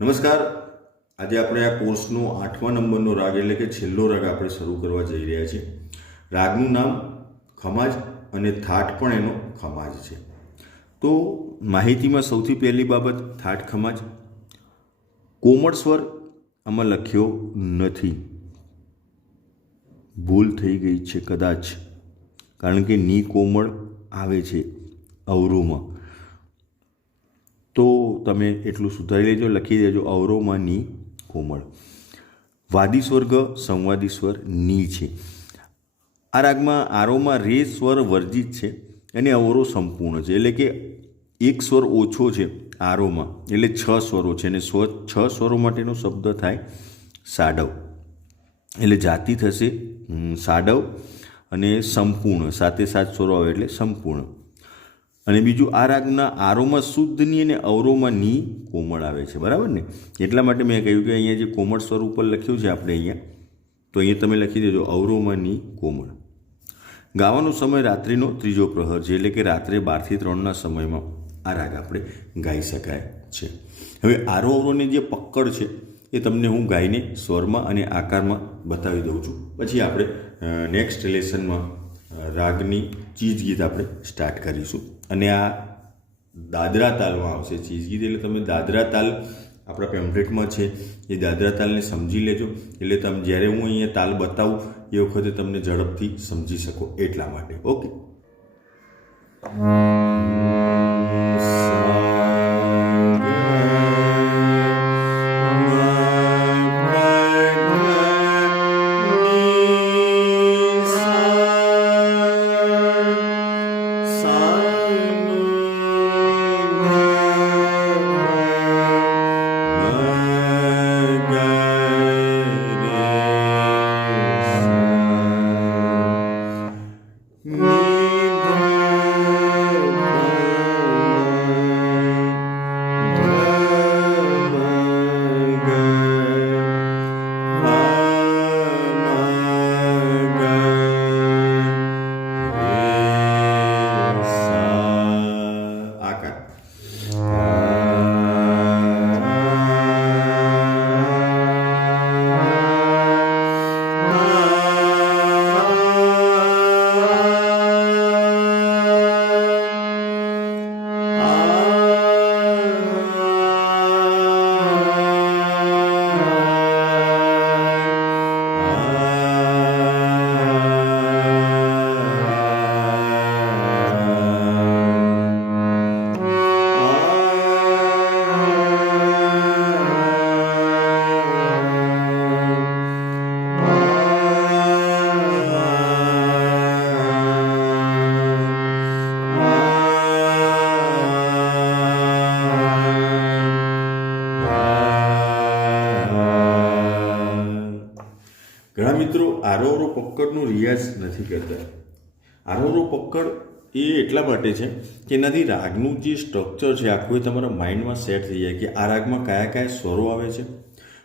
નમસ્કાર. આજે આપણે આ કોર્સનો આઠમા નંબરનો રાગ એટલે કે છેલ્લો રાગ આપણે શરૂ કરવા જઈ રહ્યા છીએ. રાગનું નામ ખમાજ અને થાટ પણ એનો ખમાજ છે. તો માહિતીમાં સૌથી પહેલી બાબત, થાટ ખમાજ. કોમળ સ્વર આમાં લખ્યો નથી. ભૂલ થઈ ગઈ છે કદાચ. કારણ કે ની કોમળ આવે છે અવરોમાં તો તમે એટલું સુધારી લેજો, લખી દેજો અવરોમાં ની કોમળ. વાદી સ્વર્ગ, સંવાદી સ્વર, ની છે. આ રાગમાં આરોમાં રે સ્વર વર્જિત છે અને અવરો સંપૂર્ણ છે. એટલે કે એક સ્વર ઓછો છે આરોમાં. એટલે છ સ્વરો છે અને સ્વ, છ સ્વરો માટેનો શબ્દ થાય સાડવ. એટલે જાતિ થશે સાડવ અને સંપૂર્ણ. સાતે સાત સ્વરો આવે એટલે સંપૂર્ણ. અને બીજું આ રાગના આરોમાં શુદ્ધની અને અવરોમાં ની કોમળ આવે છે, બરાબર ને? એટલા માટે મેં કહ્યું કે અહીંયા જે કોમળ સ્વર ઉપર લખ્યું છે આપણે અહીંયા, તો અહીંયા તમે લખી દેજો અવરોમાં ની કોમળ. ગાવાનો સમય રાત્રિનો ત્રીજો પ્રહર છે, એટલે કે રાત્રે બારથી ત્રણના સમયમાં આ રાગ આપણે ગાઈ શકાય છે. હવે આરો અવરોની જે પક્કડ છે, એ તમને હું ગાઈને સ્વરમાં અને આકારમાં બતાવી દઉં છું. પછી આપણે નેક્સ્ટ લેસનમાં રાગની ચીજ ગીત આપણે સ્ટાર્ટ કરીશું. અને આ દાદરા તાલમાં આવશે ચીજ ગીત એટલે તમે દાદરા તાલ આપણા પેમ્પલેટમાં છે, એ દાદરા તાલને સમજી લેજો. એટલે તમે, જ્યારે હું અહીંયા તાલ બતાવું, એ વખતે તમને ઝડપથી સમજી શકો એટલા માટે. ઓકે? આરોરો પક્કડનો રિયાઝ નથી કરતા. આરોરો પક્કડ એ એટલા માટે છે કે એનાથી રાગનું જે સ્ટ્રક્ચર છે, આખું એ તમારા માઇન્ડમાં સેટ થઈ જાય કે આ રાગમાં કયા કયા સ્વરો આવે છે.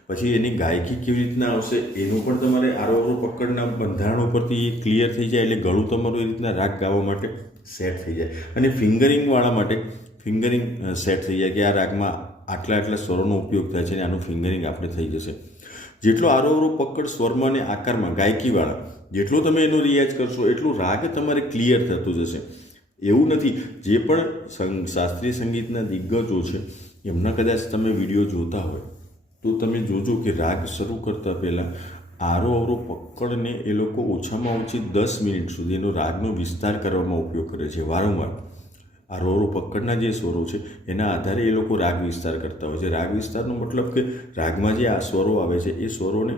પછી એની ગાયકી કેવી રીતના આવશે, એનું પણ તમારે આરોરો પક્કડના બંધારણ ઉપરથી એ ક્લિયર થઈ જાય એટલે ગળું તમારું એ રીતના રાગ ગાવા માટે સેટ થઈ જાય. અને ફિંગરિંગવાળા માટે ફિંગરિંગ સેટ થઈ જાય કે આ રાગમાં આટલા આટલા સ્વરોનો ઉપયોગ થાય છે અને આનું ફિંગરિંગ આપણે થઈ જશે. જેટલો આરોરો પકડ સ્વરમાં અને આકારમાં ગાયકીવાળા, જેટલો તમે એનો રિયાઝ કરશો, એટલું રાગ તમારે ક્લિયર થતું જશે. એવું નથી. જે પણ શાસ્ત્રીય સંગીતના દિગ્ગજો છે, એમના કદાચ તમે વીડિયો જોતા હોય, તો તમે જોજો કે રાગ શરૂ કરતાં પહેલાં આરો અવરો પકડને એ લોકો ઓછામાં ઓછી દસ મિનિટ સુધી એનો રાગનો વિસ્તાર કરવામાં ઉપયોગ કરે છે વારંવાર. આ રોરો પકડના જે સ્વરો છે, એના આધારે એ લોકો રાગ વિસ્તાર કરતા હોય છે. રાગ વિસ્તારનો મતલબ કે રાગમાં જે આ સ્વરો આવે છે, એ સ્વરોને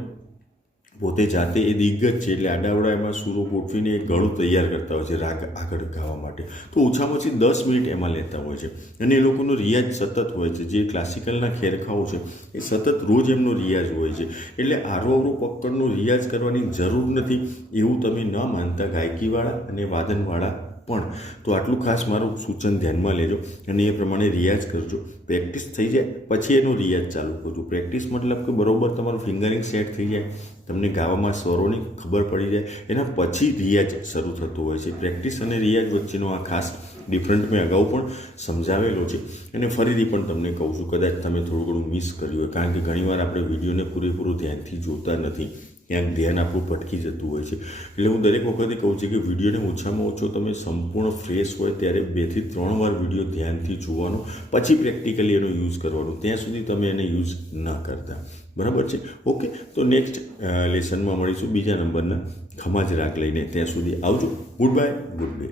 પોતે જાતે એ દિગ્ગજ છે. એટલે આડાવડા એમાં સૂરો ગોઠવીને એક ગળું તૈયાર કરતા હોય છે રાગ આગળ ગાવા માટે. તો ઓછામાં ઓછી દસ મિનિટ એમાં લેતા હોય છે. અને એ લોકોનો રિયાઝ સતત હોય છે. જે ક્લાસિકલના ખેરખાઓ છે, એ સતત રોજ એમનો રિયાઝ હોય છે. એટલે આરો પક્કડનો રિયાઝ કરવાની જરૂર નથી. એવું તમે ન માનતા ગાયકીવાળા અને વાદનવાળા પણ તો આટલું ખાસ મારું સૂચન ધ્યાનમાં લેજો અને એ પ્રમાણે રિયાઝ કરજો. પ્રેક્ટિસ થઈ જાય, પછી એનો રિયાઝ ચાલુ કરજો. પ્રેક્ટિસ મતલબ કે બરાબર તમારું ફિંગરિંગ સેટ થઈ જાય, તમને ગાવામાં સ્વરોની ખબર પડી જાય, એના પછી રિયાઝ શરૂ થતો હોય છે. પ્રેક્ટિસ અને રિયાઝ વચ્ચેનો આ ખાસ ડિફરન્ટ મેં અગાઉ પણ સમજાવેલો છે. અને ફરીથી પણ તમને કહું છું, કદાચ તમે થોડું ઘણું મિસ કર્યું હોય, કારણ કે ઘણીવાર આપણે વિડીયોને પૂરેપૂરું ધ્યાનથી જોતા નથી. ક્યાંક ધ્યાન આપણું ભટકી જતું હોય છે. એટલે હું દરેક વખતે કહું છું કે વિડીયોને ઓછામાં ઓછો તમે સંપૂર્ણ ફ્રેશ હોય ત્યારે બેથી ત્રણ વાર વીડિયો ધ્યાનથી જોવાનો, પછી પ્રેક્ટિકલી એનો યુઝ કરવાનો. ત્યાં સુધી તમે એને યુઝ ન કરતા. બરાબર છે? ઓકે તો નેક્સ્ટ લેસનમાં મળીશું બીજા નંબરના. ખમાજ રાખ લઈને ત્યાં સુધી આવજો. Good bye good day